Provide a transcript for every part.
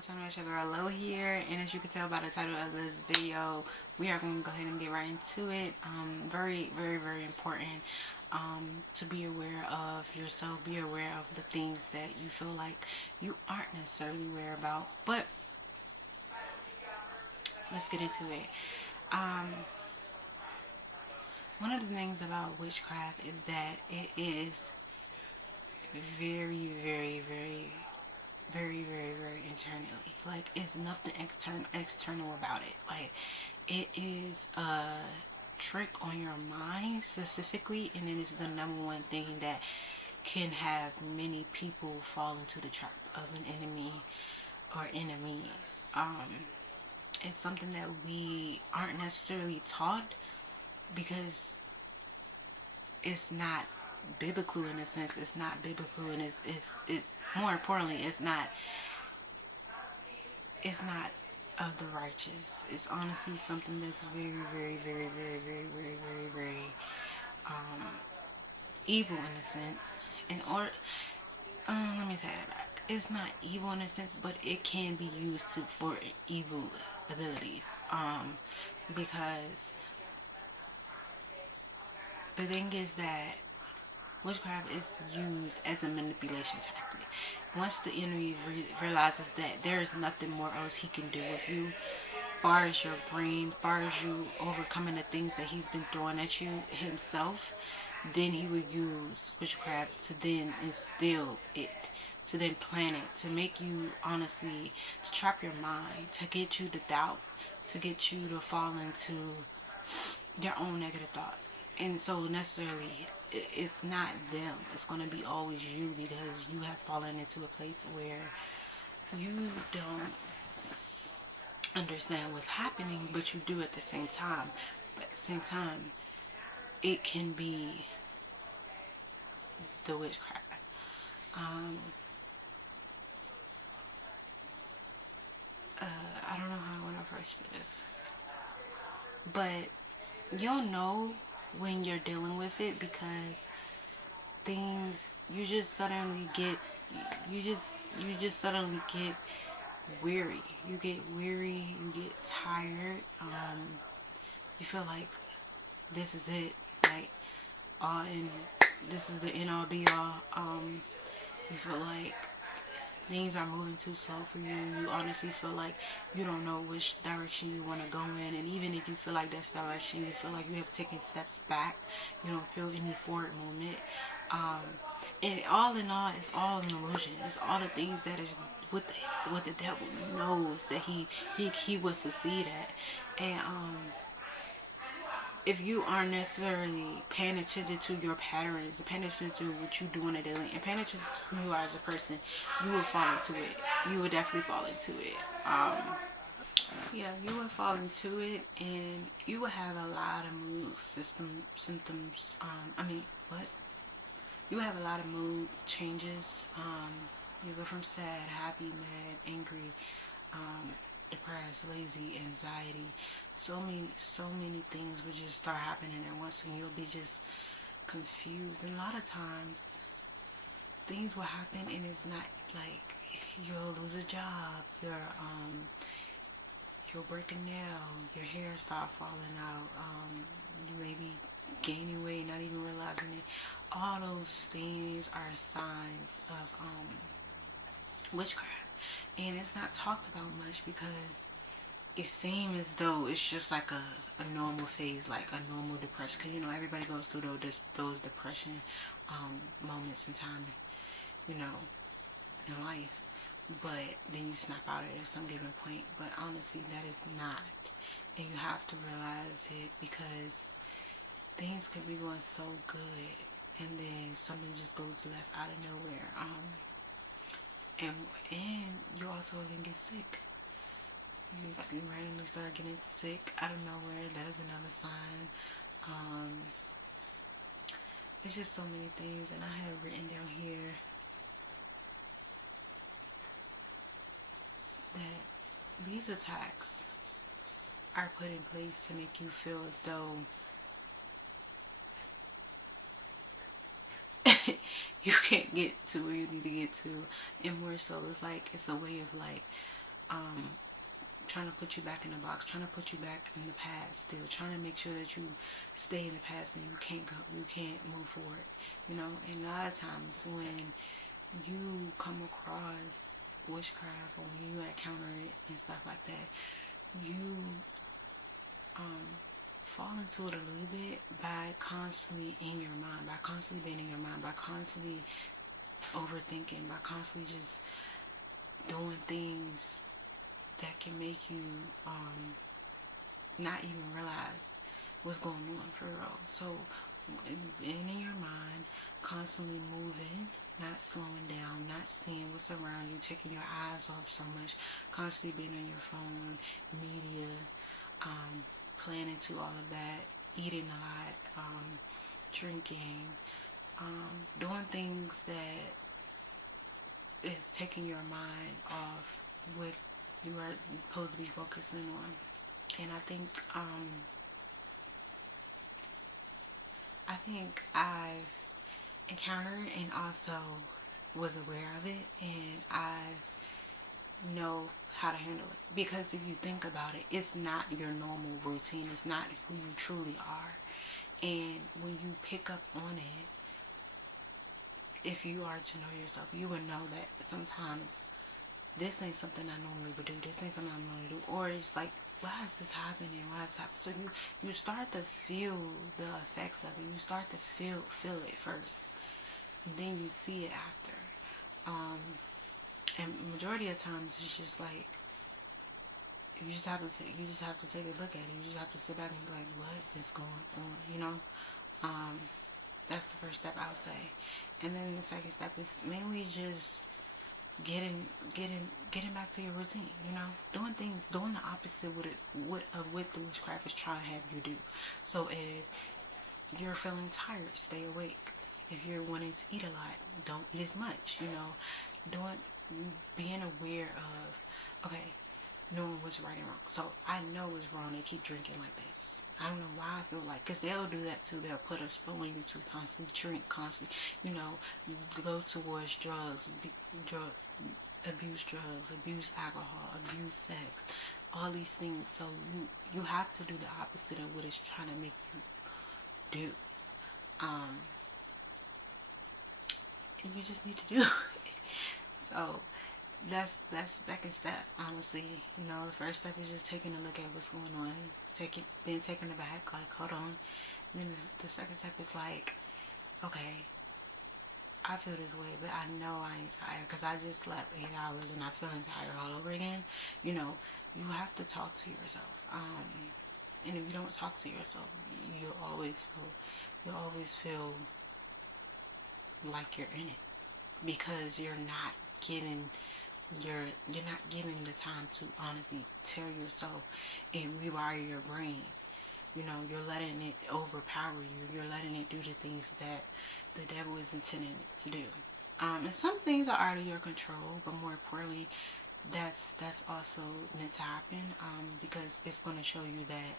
my channel. It's your girl Lo here, and as you can tell by the title of this video, we are going to go ahead and get right into it. Very, very, very important to be aware of yourself. Be aware of the things that you feel like you aren't necessarily aware about. But let's get into it. One of the things about witchcraft is that it is very, very, very, very, very, very internally. Like, it's nothing external about it. Like, it is a trick on your mind specifically, and it is the number one thing that can have many people fall into the trap of an enemy or enemies. It's something that we aren't necessarily taught because it's not biblical in a sense. It's not biblical, and it's more importantly, it's not of the righteous. It's honestly something that's very, very, very, very, very, very, very, very evil in a sense. Let me take that back. It's not evil in a sense, but it can be used for evil abilities. Because the thing is that witchcraft is used as a manipulation tactic. Once the enemy realizes that there is nothing more else he can do with you, far as your brain, far as you overcoming the things that he's been throwing at you himself, then he would use witchcraft to then instill it, to then plan it, to make you honestly, to trap your mind, to get you to doubt, to get you to fall into your own negative thoughts. And so necessarily it's not them, it's going to be always you, because you have fallen into a place where you don't understand what's happening, but you do at the same time. But at the same time, it can be the witchcraft. I don't know how I want to approach this, but you'll know when you're dealing with it, because things, you just suddenly get weary. You get weary, you get tired. You feel like this is it, like and this is the end all be all. You feel like things are moving too slow for you. You honestly feel like you don't know which direction you want to go in, and even if you feel like that's the direction, you feel like you have taken steps back. You don't feel any forward movement. And all in all, it's all an illusion. It's all the things that is what the devil knows that he would succeed at. And if you aren't necessarily paying attention to your patterns, paying attention to what you do on a daily, and paying attention to who you are as a person, you will fall into it. You will definitely fall into it. Yeah, you will fall into it, and you will have a lot of mood symptoms. You have a lot of mood changes. You go from sad, happy, mad, angry, depressed, lazy, anxiety. So many things will just start happening at once, and you'll be just confused. And a lot of times, things will happen, and it's not like you'll lose a job, you'll break a nail, your hair start falling out, you may be gaining weight, not even realizing it. All those things are signs of witchcraft, and it's not talked about much because it seems as though it's just like a normal phase, like a normal depression. Because everybody goes through those depression moments in time, in life. But then you snap out of it at some given point. But honestly, that is not, and you have to realize it, because things can be going so good, and then something just goes left out of nowhere. And you also can get sick. You randomly start getting sick out of nowhere. That is another sign. It's just so many things, and I have written down here that these attacks are put in place to make you feel as though you can't get to where you need to get to, and more so it's like it's a way of like trying to put you back in the box, trying to put you back in the past, still trying to make sure that you stay in the past and you can't move forward, you know. And a lot of times when you come across witchcraft or when you encounter it and stuff like that, you fall into it a little bit by constantly in your mind, by constantly being in your mind, by constantly overthinking, by constantly just doing things that can make you not even realize what's going on for real. So being in your mind, constantly moving, not slowing down, not seeing what's around you, taking your eyes off so much, constantly being on your phone, media, playing into all of that, eating a lot, drinking, doing things that is taking your mind off what you are supposed to be focusing on. And I think I've encountered and also was aware of it, and I know how to handle it. Because if you think about it, it's not your normal routine. It's not who you truly are. And when you pick up on it, if you are to know yourself, you will know that sometimes this ain't something I normally would do. This ain't something I normally do. Or it's like, why is this happening? Why is this happening? So you start to feel the effects of it. You start to feel it first, and then you see it after. And majority of times it's just like you just have to take a look at it. You just have to sit back and be like, what is going on? You know. That's the first step, I would say. And then the second step is mainly just getting back to your routine, you know, doing the opposite of what the witchcraft is trying to have you do. So if you're feeling tired, stay awake. If you're wanting to eat a lot, don't eat as much, you know. Being aware of, okay, knowing what's right and wrong. So I know it's wrong to keep drinking like this. I don't know why I feel like, because they'll do that too. They'll put a spell on you to constantly drink, constantly, you know, go towards abuse drugs, abuse alcohol, abuse sex, all these things. So you have to do the opposite of what it's trying to make you do. And you just need to do it. So that's the second step, honestly. You know, the first step is just taking a look at what's going on, being taken aback, like, hold on. And then the second step is like, okay, I feel this way, but I know I ain't tired because I just slept 8 hours and I'm feeling tired all over again. You know, you have to talk to yourself. And if you don't talk to yourself, you'll always feel like you're in it, because you're not giving the time to honestly tell yourself and rewire your brain. You know, you're letting it overpower you. You're letting it do the things that the devil is intending it to do. And some things are out of your control, but more importantly, that's also meant to happen, because it's going to show you that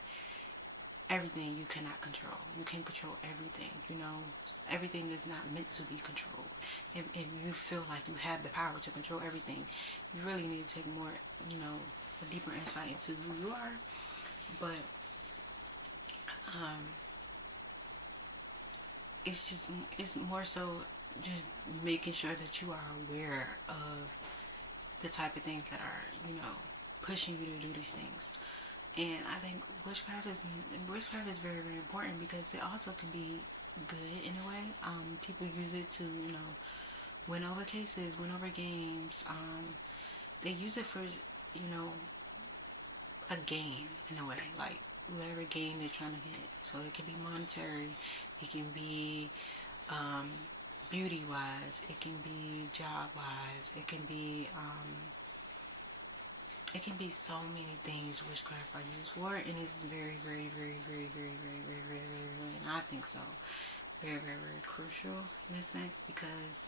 everything you cannot control. You can't control everything, you know. Everything is not meant to be controlled. If you feel like you have the power to control everything, you really need to take more, you know, a deeper insight into who you are. But it's more so just making sure that you are aware of the type of things that are, you know, pushing you to do these things. And I think witchcraft is very, very important because it also can be good in a way. People use it to, you know, win over cases, win over games. They use it for, you know, a gain in a way, like whatever gain they're trying to get. So it can be monetary, it can be beauty wise, it can be job wise, it can be so many things witchcraft are used for, and it's very, very, very, very, very, very, very, very, very, very, and I think so, very, very, very crucial in a sense, because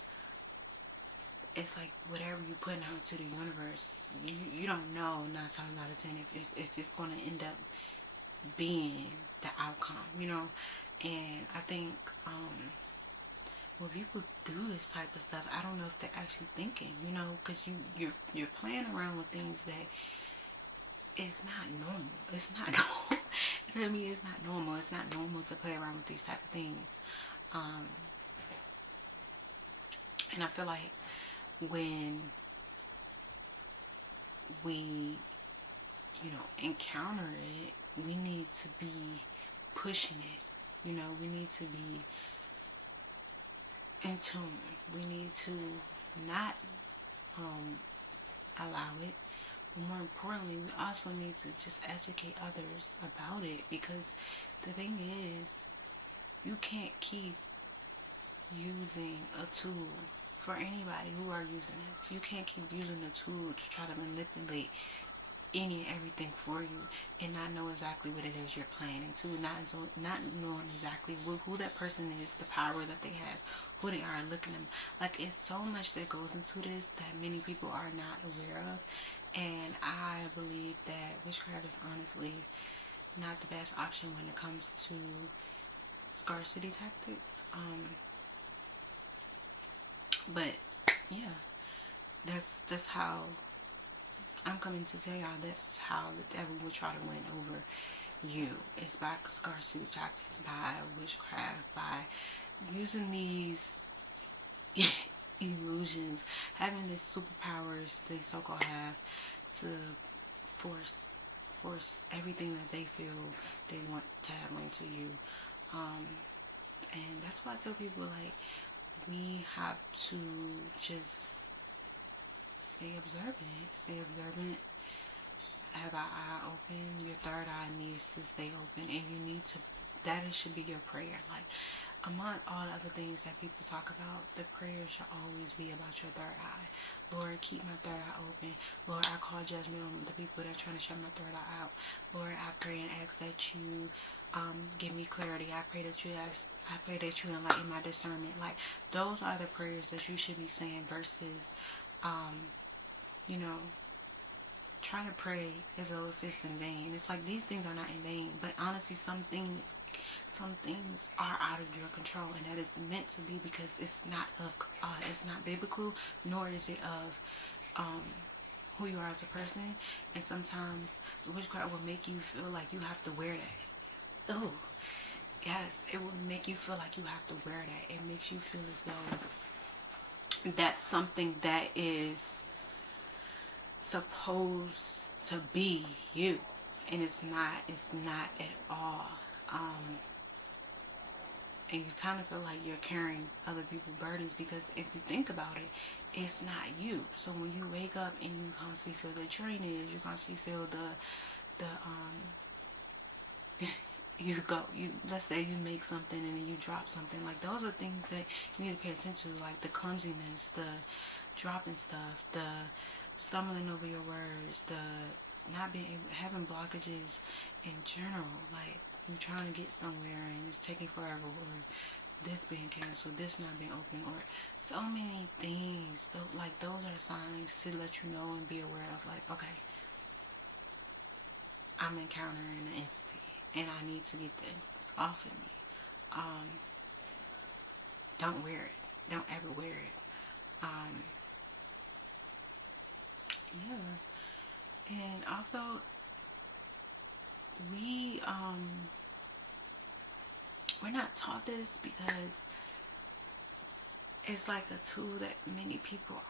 it's like whatever you put out to the universe, you don't know 9 times out of 10 if it's going to end up being the outcome, you know. And I think when people do this type of stuff, I don't know if they're actually thinking, you know, because you're playing around with things that is not normal. It's not normal. To me, it's not normal. It's not normal to play around with these type of things. And I feel like when we, you know, encounter it, we need to be pushing it. You know, we need to be in tune. We need to not allow it. But more importantly, we also need to just educate others about it, because the thing is, you can't keep using a tool for anybody who are using this. You can't keep using a tool to try to manipulate any and everything for you and not know exactly what it is you're planning to, not knowing exactly who that person is, the power that they have, who they are. Look at them. Like, it's so much that goes into this that many people are not aware of. And I believe that witchcraft is honestly not the best option when it comes to scarcity tactics. But yeah, that's how I'm coming to tell y'all. That's how the devil will try to win over you. It's by scarcity tactics, by witchcraft, by using these illusions, having these superpowers they so-called have to force everything that they feel they want to have onto you. And that's why I tell people, like, we have to just stay observant, have our eye open. Your third eye needs to stay open, and you need to, should be your prayer. Like, among all the other things that people talk about, the prayer should always be about your third eye. Lord, keep my third eye open. Lord, I call judgment on the people that are trying to shut my third eye out. Lord, I pray and ask that you give me clarity. I pray that you enlighten my discernment. Like, those are the prayers that you should be saying versus, you know, trying to pray as though if it's in vain. It's like, these things are not in vain, but honestly, some things are out of your control, and that is meant to be, because it's not biblical, nor is it of who you are as a person. And sometimes the witchcraft will make you feel like you have to wear that. Oh, yes, it will make you feel like you have to wear that. It makes you feel as though that's something that is supposed to be you, and it's not at all. And you kind of feel like you're carrying other people's burdens, because if you think about it, it's not you. So when you wake up and you constantly feel the drainage, you constantly feel let's say you make something and then you drop something. Like, those are things that you need to pay attention to, like the clumsiness, the dropping stuff, the stumbling over your words, the not being able, having blockages in general. Like, you're trying to get somewhere and it's taking forever, or this being canceled, this not being open, or so many things. Like, those are signs to let you know and be aware of, like, okay, I'm encountering an entity and I need to get this off of me. Don't wear it. Don't ever wear it. Yeah. And also, we're not taught this because it's like a tool that many people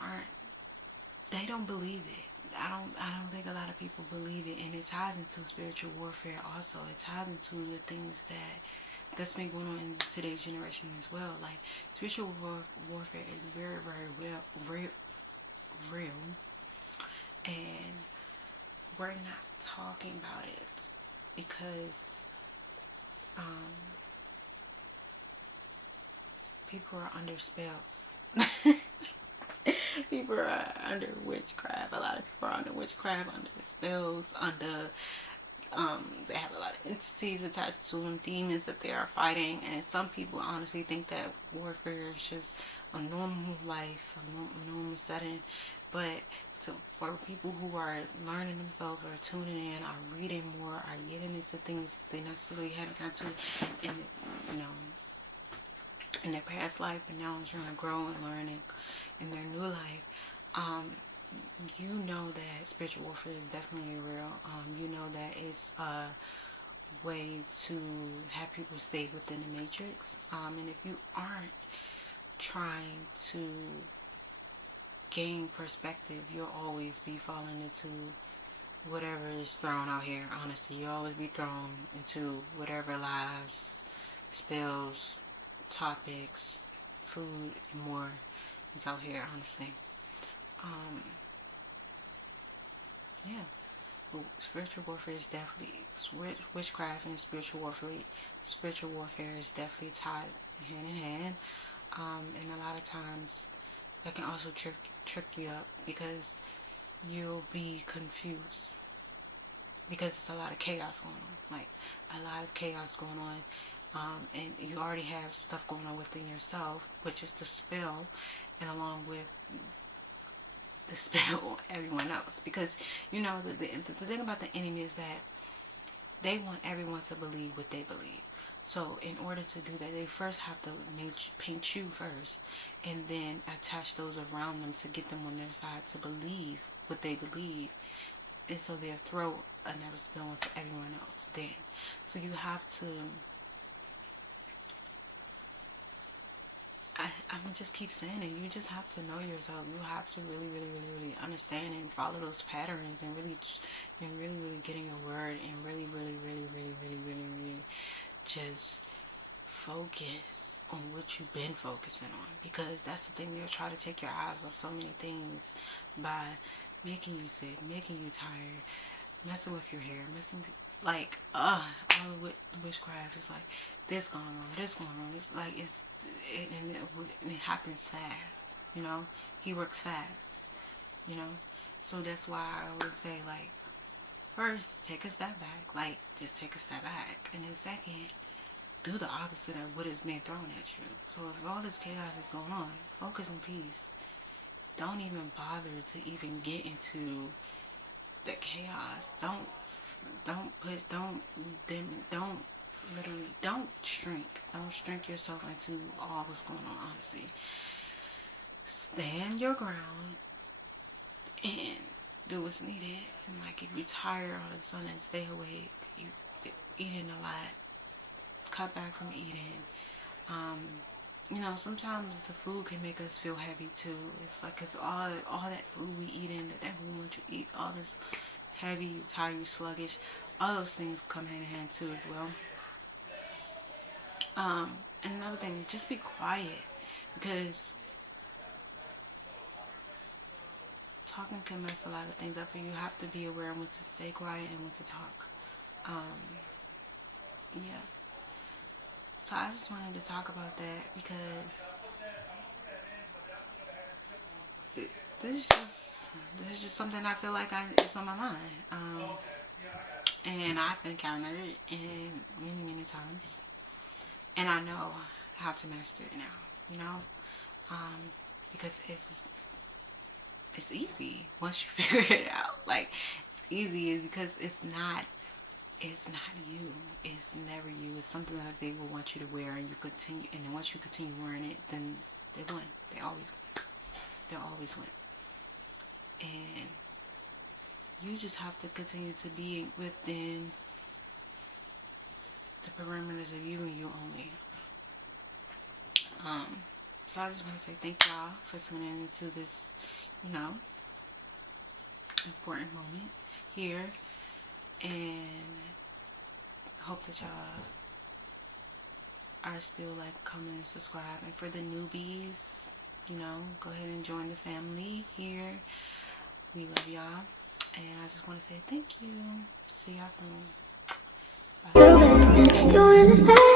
they don't believe it. I don't think a lot of people believe it, and it ties into spiritual warfare also. It ties into the things that's been going on in today's generation as well. Like, spiritual warfare is very, very real, and we're not talking about it because people are under spells. People are under witchcraft. A lot of people are under witchcraft, under spells, under they have a lot of entities attached to them, demons that they are fighting. And some people honestly think that warfare is just a normal life, a normal setting. But for people who are learning themselves, or tuning in, or reading more, are getting into things they necessarily haven't got to, and, you know, in their past life, but now they're trying to grow and learn in their new life. You know that spiritual warfare is definitely real. You know that it's a way to have people stay within the matrix. And if you aren't trying to gain perspective, you'll always be falling into whatever is thrown out here. Honestly, you'll always be thrown into whatever lies, spells, topics, food, and more is out here, honestly. Yeah. Well, spiritual warfare is definitely, witchcraft and spiritual warfare is definitely tied hand in hand. And a lot of times that can also trick you up, because you'll be confused, because it's a lot of chaos going on, like a lot of chaos going on. And you already have stuff going on within yourself, which is the spell, and along with the spell, everyone else. Because you know the thing about the enemy is that they want everyone to believe what they believe. So in order to do that, they first have to paint you first, and then attach those around them to get them on their side to believe what they believe. And so they'll throw another spell onto everyone else then. So you have to, I'm gonna just keep saying it, you just have to know yourself. You have to really understand and follow those patterns, and really get in your word, and really just focus on what you've been focusing on. Because that's the thing, they'll try to take your eyes off so many things by making you sick, making you tired, messing with your hair, like all of witchcraft is like this going on. It's like it happens fast, you know. He works fast, you know. So that's why I always say, like, first, take a step back. Like, just take a step back. And then second, do the opposite of what is being thrown at you. So if all this chaos is going on, focus on peace. Don't even bother to even get into the chaos. Don't shrink. Don't shrink yourself into all what's going on, honestly. Stand your ground and do what's needed. And like, if you're tired all of a sudden, stay awake. You eating a lot, cut back from eating. You know, sometimes the food can make us feel heavy too. It's like, cause all that food we eat in, that we want to eat, all this heavy, you tired, you sluggish, all those things come hand in hand too as well. And another thing, just be quiet, because talking can mess a lot of things up, and you have to be aware when to stay quiet and when to talk. Yeah. So I just wanted to talk about that, because this is just something I feel like it's on my mind. And I've encountered it many times, and I know how to master it now, you know, because it's easy once you figure it out. Like, it's easy because it's not you. It's never you. It's something that they will want you to wear, and you continue. And then once you continue wearing it, then they win. They always win. They'll always win. And you just have to continue to be within the perimeters of you and you only. So I just want to say thank y'all for tuning into this, you know, important moment here, and hope that y'all are still like, comment and subscribe. And for the newbies, you know, go ahead and join the family here. We love y'all, and I just want to say thank you. See y'all soon. Bye.